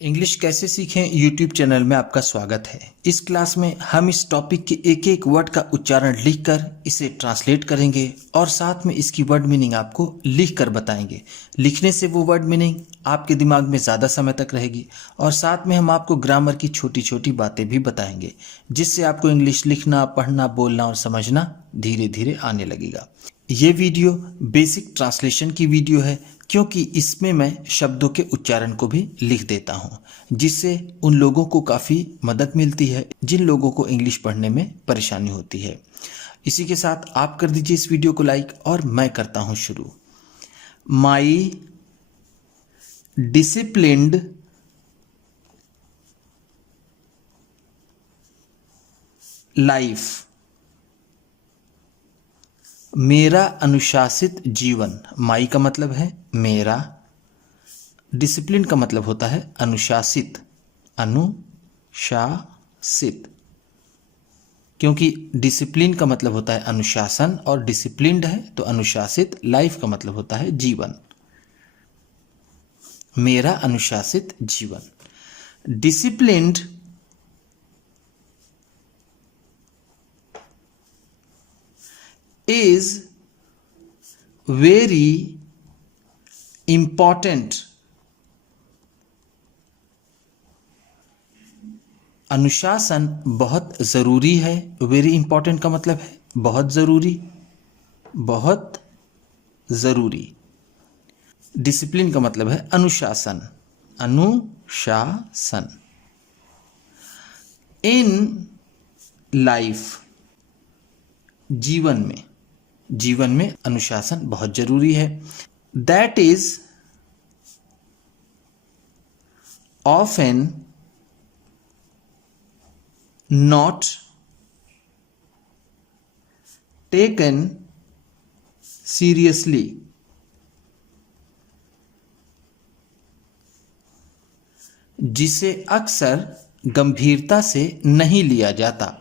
English कैसे सीखें YouTube channel में आपका स्वागत है। इस क्लास में हम इस टॉपिक के एक एक वर्ड का उच्चारण लिखकर इसे ट्रांसलेट करेंगे और साथ में इसकी वर्ड मीनिंग आपको लिख कर बताएंगे। लिखने से वो वर्ड मीनिंग आपके दिमाग में ज़्यादा समय तक रहेगी और साथ में हम आपको ग्रामर की छोटी छोटी बातें भी बताएंगे, जिससे आपको इंग्लिश लिखना, पढ़ना, बोलना और समझना धीरे धीरे आने लगेगा। ये वीडियो बेसिक ट्रांसलेशन की वीडियो है, क्योंकि इसमें मैं शब्दों के उच्चारण को भी लिख देता हूँ, जिससे उन लोगों को काफ़ी मदद मिलती है जिन लोगों को इंग्लिश पढ़ने में परेशानी होती है। इसी के साथ आप कर दीजिए इस वीडियो को लाइक और मैं करता हूँ शुरू। माई डिसिप्लिन्ड लाइफ, मेरा अनुशासित जीवन। माई का मतलब है मेरा, डिसिप्लिन का मतलब होता है अनुशासित, अनुशासित, क्योंकि डिसिप्लिन का मतलब होता है अनुशासन और डिसिप्लिन्ड है तो अनुशासित। लाइफ का मतलब होता है जीवन, मेरा अनुशासित जीवन। Disciplined is very important। अनुशासन बहुत ज़रूरी है। वेरी इंपॉर्टेंट का मतलब है बहुत ज़रूरी, बहुत ज़रूरी। डिसिप्लिन का मतलब है अनुशासन, अनुशासन। इन लाइफ, जीवन में, जीवन में अनुशासन बहुत जरूरी है। That is often not taken seriously, जिसे अक्सर गंभीरता से नहीं लिया जाता।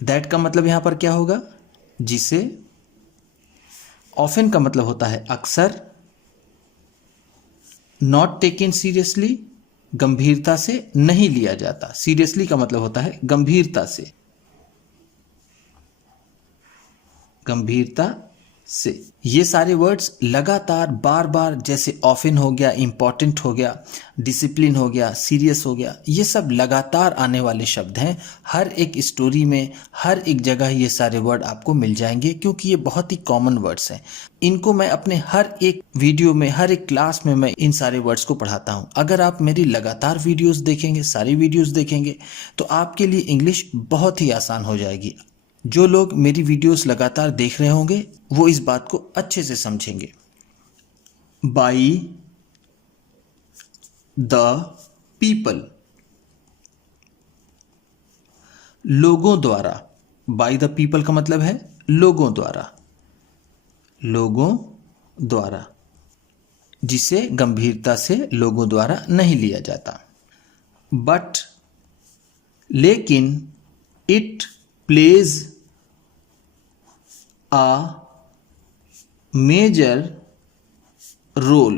दैट का मतलब यहां पर क्या होगा? जिसे। ऑफन का मतलब होता है अक्सर, नॉट टेकन सीरियसली, गंभीरता से नहीं लिया जाता। सीरियसली का मतलब होता है गंभीरता से, गंभीरता से। ये सारे वर्ड्स लगातार बार बार, जैसे ऑफन हो गया, इंपॉर्टेंट हो गया, डिसिप्लिन हो गया, सीरियस हो गया, ये सब लगातार आने वाले शब्द हैं। हर एक स्टोरी में, हर एक जगह ये सारे वर्ड आपको मिल जाएंगे, क्योंकि ये बहुत ही कॉमन वर्ड्स हैं। इनको मैं अपने हर एक वीडियो में, हर एक क्लास में मैं इन सारे वर्ड्स को पढ़ाता हूँ। अगर आप मेरी लगातार वीडियोस देखेंगे, सारी वीडियोस देखेंगे, तो आपके लिए इंग्लिश बहुत ही आसान हो जाएगी। जो लोग मेरी वीडियोस लगातार देख रहे होंगे वो इस बात को अच्छे से समझेंगे। बाई द पीपल, लोगों द्वारा। बाई द पीपल का मतलब है लोगों द्वारा, लोगों द्वारा, जिसे गंभीरता से लोगों द्वारा नहीं लिया जाता। बट, लेकिन, it plays a major role,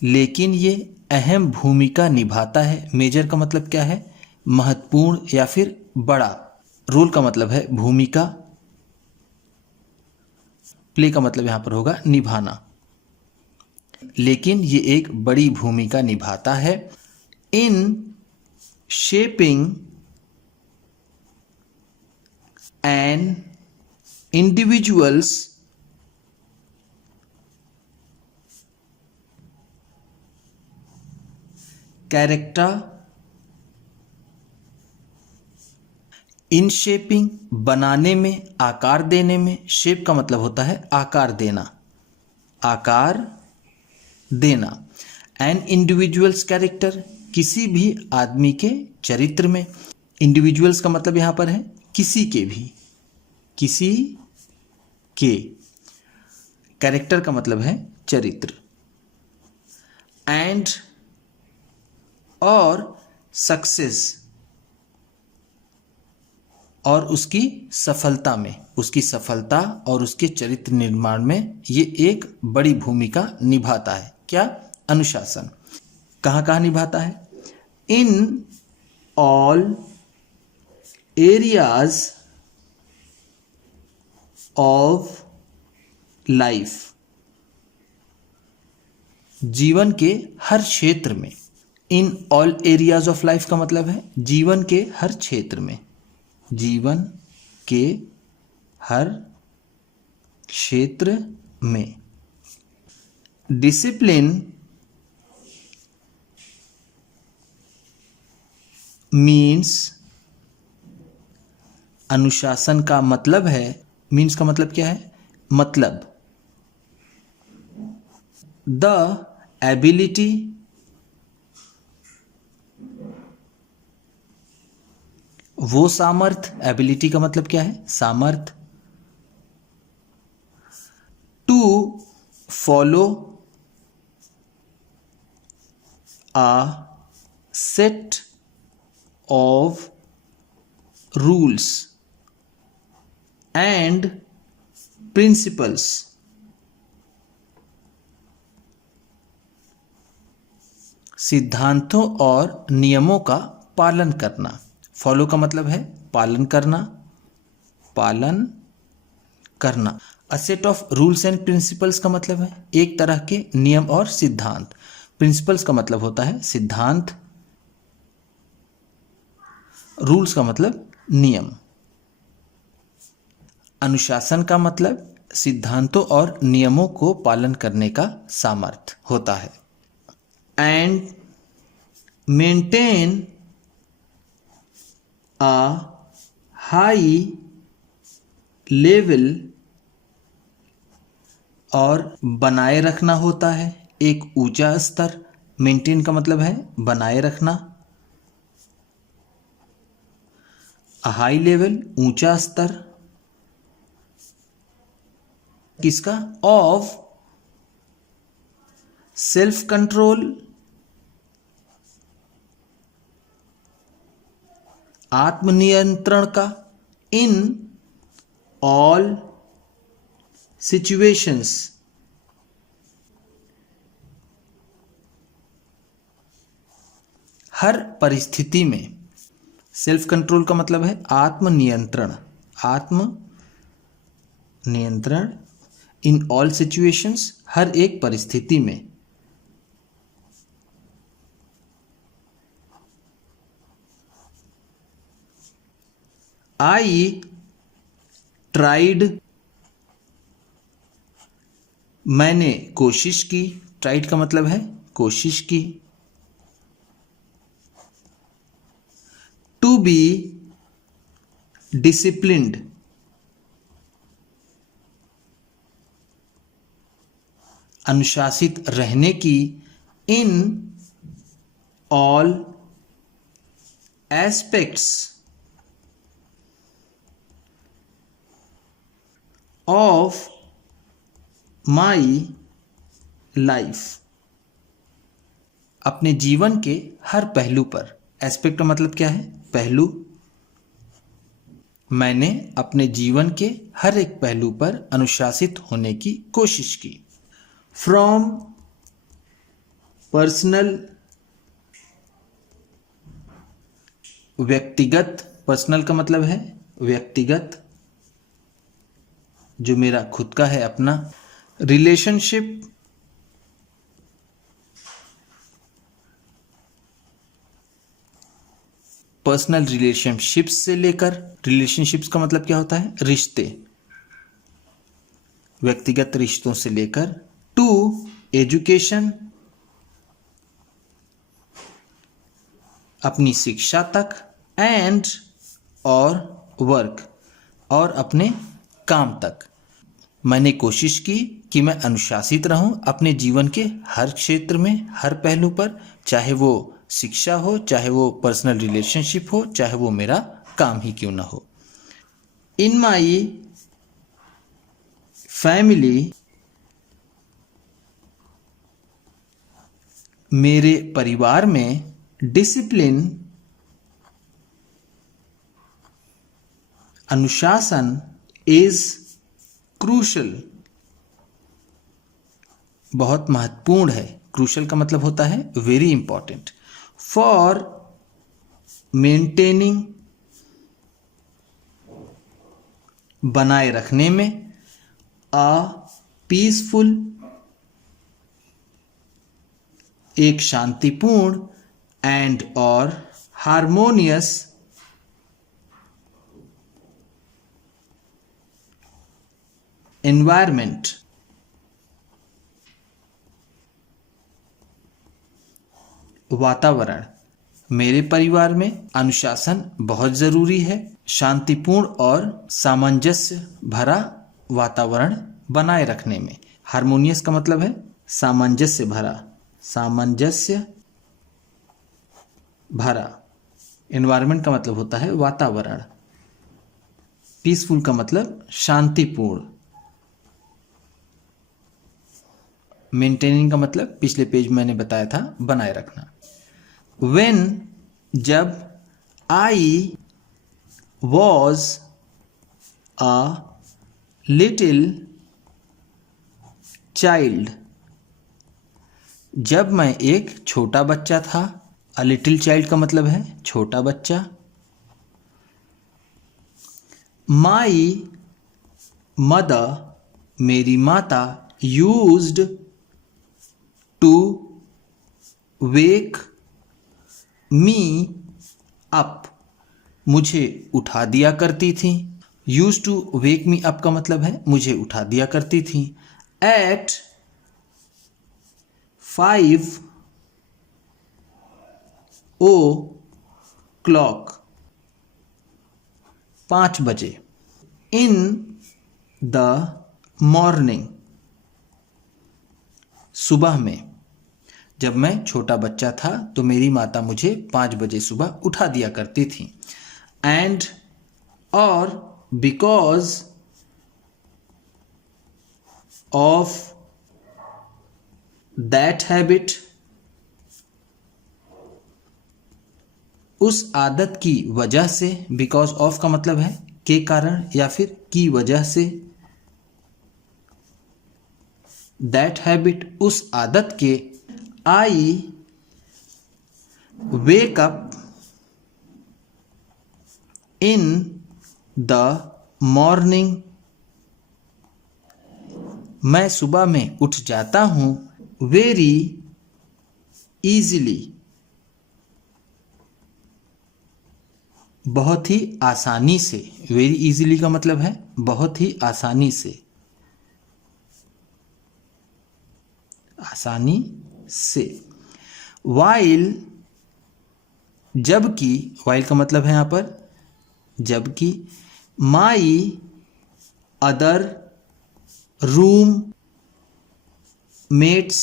लेकिन ये अहम भूमिका निभाता है। मेजर का मतलब क्या है? महत्वपूर्ण या फिर बड़ा। रोल का मतलब है भूमिका। प्ले का मतलब यहां पर होगा निभाना, लेकिन ये एक बड़ी भूमिका निभाता है। In shaping an individuals character। In shaping, बनाने में, आकार देने में। शेप का मतलब होता है आकार देना, आकार देना। एन इंडिविजुअल्स कैरेक्टर, किसी भी आदमी के चरित्र में। इंडिविजुअल्स का मतलब यहां पर है किसी के भी, किसी के। कैरेक्टर का मतलब है चरित्र। एंड, और सक्सेस, और उसकी सफलता में, उसकी सफलता और उसके चरित्र निर्माण में ये एक बड़ी भूमिका निभाता है। क्या? अनुशासन। कहाँ कहाँ निभाता है? In all areas of life, जीवन के हर क्षेत्र में। In all areas of life का मतलब है जीवन के हर क्षेत्र में, जीवन के हर क्षेत्र में। डिसिप्लिन मीन्स, अनुशासन का मतलब है, मीन्स का मतलब क्या है? मतलब। द एबिलिटी वो सामर्थ, एबिलिटी का मतलब क्या है? सामर्थ। To follow a set of rules and principles, सिद्धांतों और नियमों का पालन करना। फॉलो का मतलब है पालन करना, पालन करना। A set of rules and principles का मतलब है एक तरह के नियम और सिद्धांत। प्रिंसिपल्स का मतलब होता है सिद्धांत, रूल्स का मतलब नियम। अनुशासन का मतलब सिद्धांतों और नियमों को पालन करने का सामर्थ्य होता है। And maintain a high level, और बनाए रखना होता है एक ऊंचा स्तर। मेंटेन का मतलब है बनाए रखना, हाई लेवल ऊंचा स्तर, किसका? ऑफ सेल्फ कंट्रोल, आत्मनियंत्रण का। इन ऑल सिचुएशंस, हर परिस्थिति में। सेल्फ कंट्रोल का मतलब है आत्मनियंत्रण, आत्म नियंत्रण। इन ऑल सिचुएशंस, हर एक परिस्थिति में। आई ट्राइड, मैंने कोशिश की। ट्राइड का मतलब है कोशिश की। टू बी डिसिप्लिन्ड, अनुशासित रहने की। In all aspects of my life, अपने जीवन के हर पहलू पर। एस्पेक्ट का मतलब क्या है? पहलू। मैंने अपने जीवन के हर एक पहलू पर अनुशासित होने की कोशिश की। फ्रॉम पर्सनल, व्यक्तिगत। पर्सनल का मतलब है व्यक्तिगत, जो मेरा खुद का है, अपना। रिलेशनशिप, पर्सनल रिलेशनशिप्स से लेकर। रिलेशनशिप्स का मतलब क्या होता है? रिश्ते, व्यक्तिगत रिश्तों से लेकर। टू एजुकेशन, अपनी शिक्षा तक। एंड और वर्क, और अपने काम तक। मैंने कोशिश की कि मैं अनुशासित रहूं अपने जीवन के हर क्षेत्र में, हर पहलू पर, चाहे वो शिक्षा हो, चाहे वो पर्सनल रिलेशनशिप हो, चाहे वो मेरा काम ही क्यों ना हो। इन माई फैमिली, मेरे परिवार में। डिसिप्लिन, अनुशासन। इज क्रूशल, बहुत महत्वपूर्ण है। क्रूशल का मतलब होता है वेरी इंपॉर्टेंट। फॉर मेंटेनिंग, बनाए रखने में, अ पीसफुल, एक शांतिपूर्ण, एंड और हार्मोनियस एनवायरमेंट। वातावरण, मेरे परिवार में अनुशासन बहुत जरूरी है। शांतिपूर्ण और सामंजस्य भरा वातावरण बनाए रखने में। हार्मोनियस का मतलब है सामंजस्य भरा, सामंजस्य भरा। एनवायरमेंट का मतलब होता है वातावरण। पीसफुल का मतलब शांतिपूर्ण। मेंटेनिंग का मतलब पिछले पेज में मैंने बताया था बनाए रखना। When, जब, I was a little child, जब मैं एक छोटा बच्चा था। अ लिटिल चाइल्ड का मतलब है छोटा बच्चा। माई मदर, मेरी माता, used to wake me up, मुझे उठा दिया करती थी। Use to wake me up का मतलब है मुझे उठा दिया करती थी। एट 5 o'clock, 5 बजे। इन द मॉर्निंग, सुबह में। जब मैं छोटा बच्चा था तो मेरी माता मुझे 5 बजे सुबह उठा दिया करती थी। एंड और बिकॉज ऑफ दैट हैबिट, उस आदत की वजह से। बिकॉज ऑफ का मतलब है के कारण या फिर की वजह से। दैट हैबिट, उस आदत के। I wake up in the morning, मैं सुबह में उठ जाता हूं। वेरी इजीली, बहुत ही आसानी से। वेरी इजीली का मतलब है बहुत ही आसानी से, आसानी से। वाइल, जबकि, वाइल का मतलब है यहां पर जबकि। माई अदर रूम मेट्स,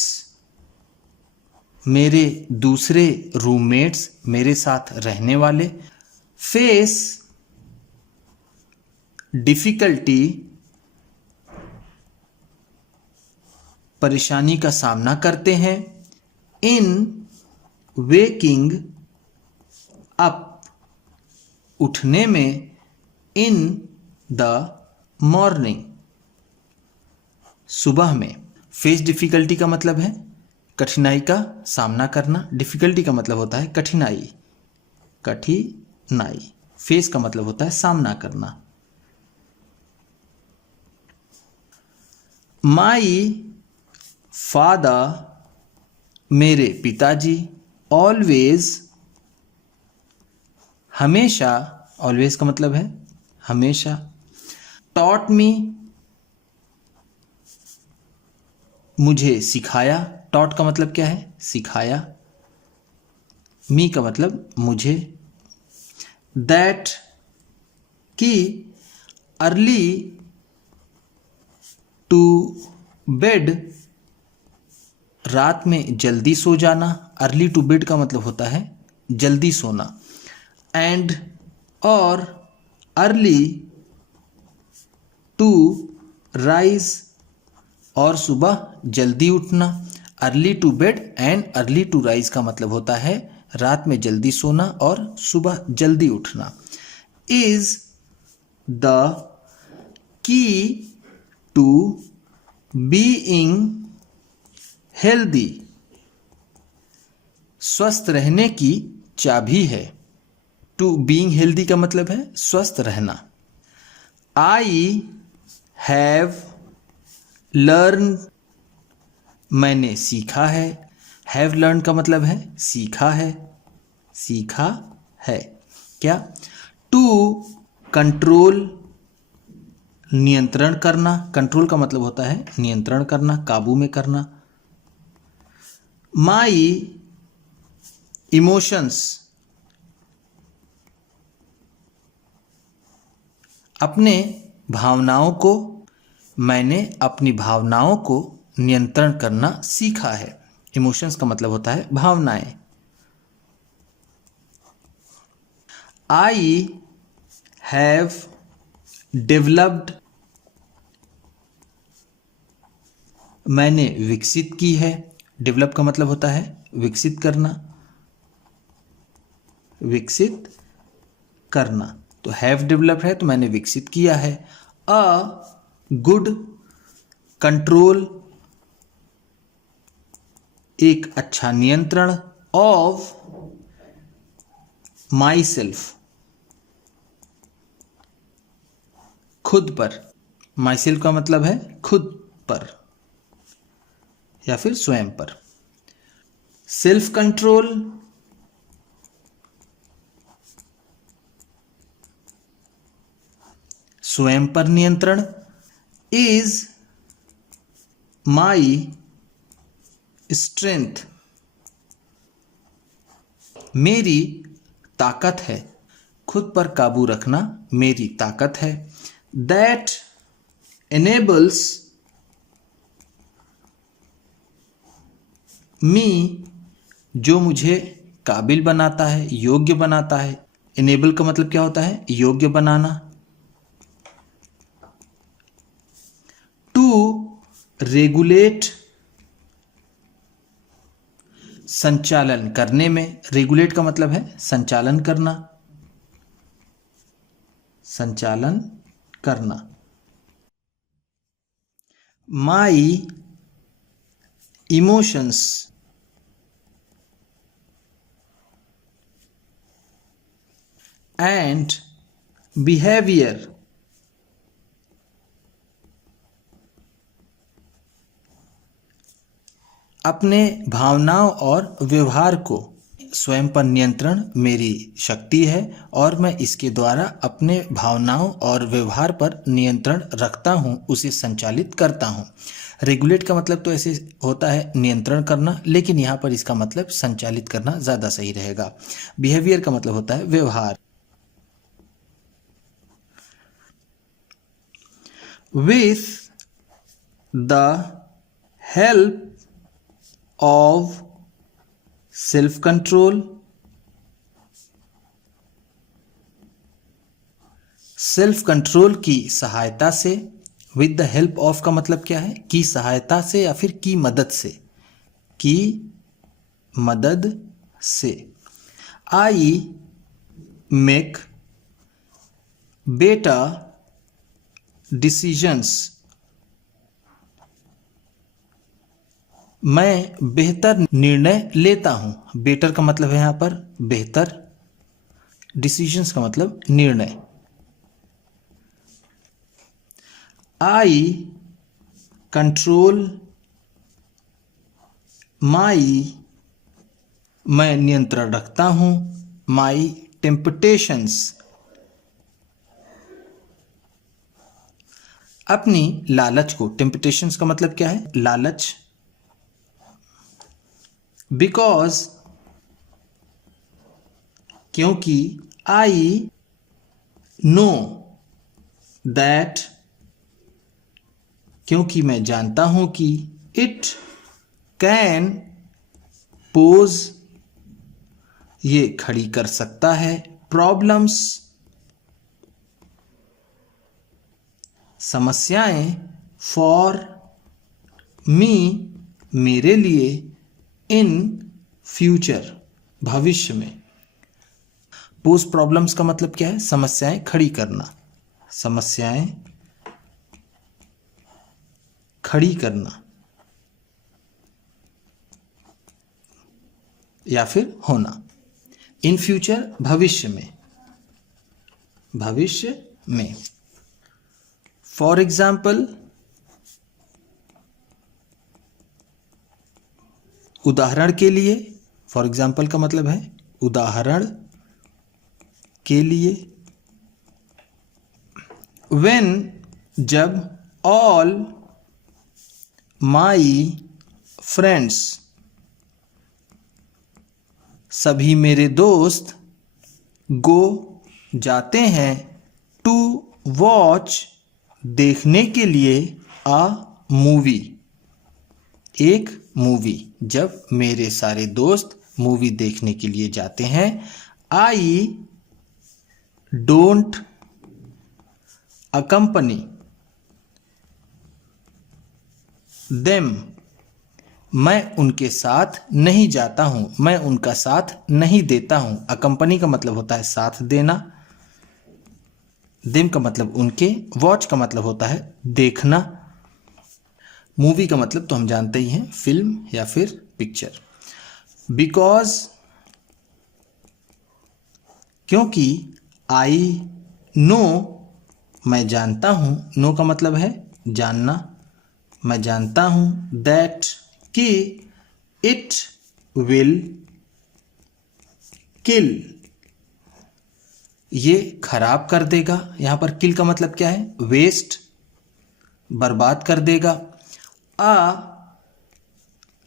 मेरे दूसरे रूममेट्स, मेरे साथ रहने वाले। फेस डिफिकल्टी, परेशानी का सामना करते हैं। इन वेकिंग अप, उठने में। इन द मॉर्निंग, सुबह में। फेस डिफिकल्टी का मतलब है कठिनाई का सामना करना। डिफिकल्टी का मतलब होता है कठिनाई, कठिनाई। फेस का मतलब होता है सामना करना। माई फादर, मेरे पिताजी। ऑलवेज, हमेशा। ऑलवेज का मतलब है हमेशा। टॉट मी, मुझे सिखाया। टॉट का मतलब क्या है सिखाया। मी का मतलब मुझे। दैट, कि अर्ली टू बेड, रात में जल्दी सो जाना। अर्ली टू बेड का मतलब होता है जल्दी सोना। एंड और अर्ली टू राइज, और सुबह जल्दी उठना। Early to bed and early to rise का मतलब होता है रात में जल्दी सोना और सुबह जल्दी उठना। Is the key to being healthy, स्वस्थ रहने की चाबी है। टू बीइंग हेल्दी का मतलब है स्वस्थ रहना। आई हैव लर्न, मैंने सीखा है। हैव लर्न का मतलब है सीखा है, सीखा है। क्या? टू कंट्रोल, नियंत्रण करना। कंट्रोल का मतलब होता है नियंत्रण करना, काबू में करना। माई इमोशंस, अपने भावनाओं को, मैंने अपनी भावनाओं को नियंत्रण करना सीखा है। इमोशंस का मतलब होता है भावनाएं। आई हैव डेवलप्ड, मैंने विकसित की है। डेवलप का मतलब होता है विकसित करना, विकसित करना। तो हैव डेवलप्ड है तो मैंने विकसित किया है। अ गुड कंट्रोल, एक अच्छा नियंत्रण। ऑफ माई सेल्फ, खुद पर। माई सेल्फ का मतलब है खुद पर या फिर स्वयं पर। सेल्फ कंट्रोल, स्वयं पर नियंत्रण। इज माई स्ट्रेंथ, मेरी ताकत है। खुद पर काबू रखना मेरी ताकत है। दैट enables मी, जो मुझे काबिल बनाता है, योग्य बनाता है। enable का मतलब क्या होता है? योग्य बनाना। टू रेगुलेट, संचालन करने में। रेगुलेट का मतलब है संचालन करना, संचालन करना। माई इमोशंस, एंड बिहेवियर, अपने भावनाओं और व्यवहार को। स्वयं पर नियंत्रण मेरी शक्ति है और मैं इसके द्वारा अपने भावनाओं और व्यवहार पर नियंत्रण रखता हूँ, उसे संचालित करता हूँ। रेगुलेट का मतलब तो ऐसे होता है नियंत्रण करना, लेकिन यहाँ पर इसका मतलब संचालित करना ज़्यादा सही रहेगा। बिहेवियर का मतलब होता है व्यवहार। With the help of self control, self control की सहायता से। विद द हेल्प ऑफ का मतलब क्या है? की सहायता से या फिर की मदद से, की मदद से। आई मेक बेटर डिसीजंस, मैं बेहतर निर्णय लेता हूं। बेटर का मतलब है यहां पर बेहतर, डिसीजंस का मतलब निर्णय। आई कंट्रोल माई, मैं नियंत्रण रखता हूं माई टेम्पटेशंस, अपनी लालच को। टेम्पटेशंस का मतलब क्या है? लालच। बिकॉज, क्योंकि। आई नो दैट, क्योंकि मैं जानता हूं कि। इट कैन पोज, ये खड़ी कर सकता है। प्रॉब्लम्स, समस्याएं। फॉर मी, मेरे लिए। इन फ्यूचर, भविष्य में। पोज प्रॉब्लम्स का मतलब क्या है? समस्याएं खड़ी करना, समस्याएं खड़ी करना। या फिर होना। इन फ्यूचर भविष्य में, भविष्य में। फॉर एग्जाम्पल उदाहरण के लिए, फॉर एग्जाम्पल का मतलब है उदाहरण के लिए। व्हेन जब, ऑल माई फ्रेंड्स सभी मेरे दोस्त, गो जाते हैं, टू वॉच देखने के लिए, आ मूवी एक मूवी। जब मेरे सारे दोस्त मूवी देखने के लिए जाते हैं। आई डोंट अकम्पनी देम, मैं उनके साथ नहीं जाता हूं, मैं उनका साथ नहीं देता हूं। अकम्पनी का मतलब होता है साथ देना, देम का मतलब उनके, वॉच का मतलब होता है देखना, मूवी का मतलब तो हम जानते ही हैं फिल्म या फिर पिक्चर। बिकॉज क्योंकि, आई नो मैं जानता हूं, नो का मतलब है जानना, मैं जानता हूं, दैट कि, इट विल किल ये खराब कर देगा। यहां पर किल का मतलब क्या है, वेस्ट बर्बाद कर देगा। A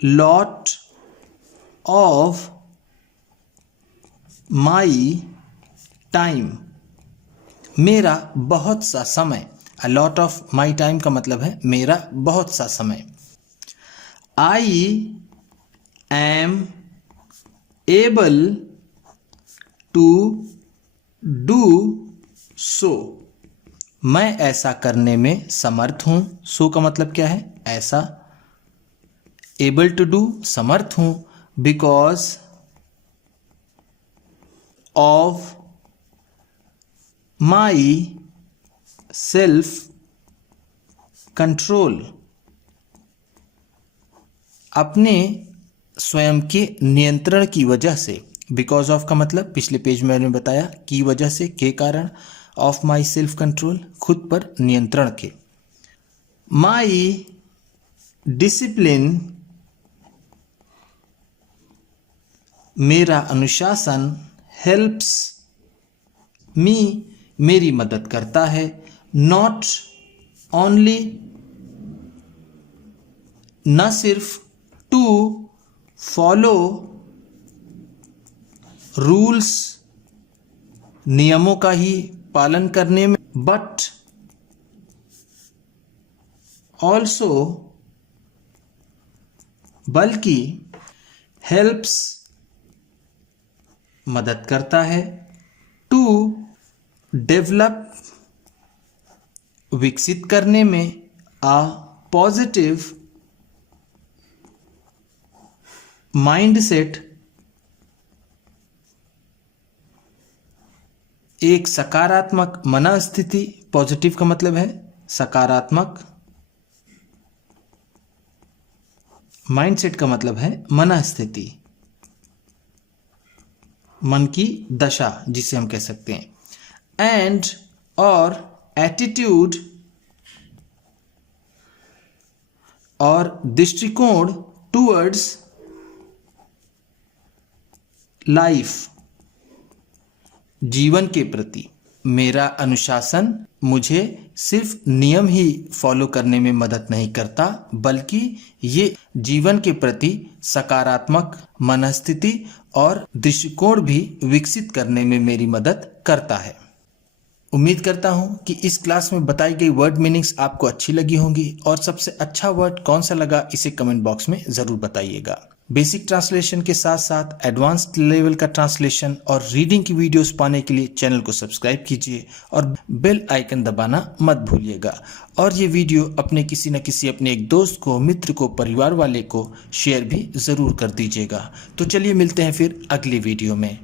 lot of my time मेरा बहुत सा समय। A lot of my time का मतलब है मेरा बहुत सा समय। I am able to do so मैं ऐसा करने में समर्थ हूं। सो का मतलब क्या है, ऐसा। एबल टू डू समर्थ हूं, because of my self control अपने स्वयं के नियंत्रण की वजह से। बिकॉज ऑफ का मतलब पिछले पेज में मैंने बताया, की वजह से, के कारण, ऑफ माई सेल्फ कंट्रोल खुद पर नियंत्रण के। माई डिसिप्लिन मेरा अनुशासन, हेल्प्स मी मेरी मदद करता है, नॉट ओनली न सिर्फ, टू फॉलो रूल्स नियमों का ही पालन करने में, बट ऑल्सो बल्कि, हेल्प्स मदद करता है, टू डेवलप विकसित करने में, आ पॉजिटिव माइंडसेट एक सकारात्मक मनस्थिति। पॉजिटिव का मतलब है सकारात्मक, माइंडसेट का मतलब है मनस्थिति, मन की दशा जिसे हम कह सकते हैं। एंड और एटीट्यूड और दृष्टिकोण, टूवर्ड्स लाइफ जीवन के प्रति। मेरा अनुशासन मुझे सिर्फ नियम ही फॉलो करने में मदद नहीं करता, बल्कि ये जीवन के प्रति सकारात्मक मनस्थिति और दृष्टिकोण भी विकसित करने में मेरी मदद करता है। उम्मीद करता हूं कि इस क्लास में बताई गई वर्ड मीनिंग्स आपको अच्छी लगी होंगी, और सबसे अच्छा वर्ड कौन सा लगा इसे कमेंट बॉक्स में ज़रूर बताइएगा। बेसिक ट्रांसलेशन के साथ साथ एडवांस्ड लेवल का ट्रांसलेशन और रीडिंग की वीडियोस पाने के लिए चैनल को सब्सक्राइब कीजिए और बेल आइकन दबाना मत भूलिएगा। और ये वीडियो अपने किसी न किसी अपने एक दोस्त को, मित्र को, परिवार वाले को शेयर भी ज़रूर कर दीजिएगा। तो चलिए मिलते हैं फिर अगली वीडियो में।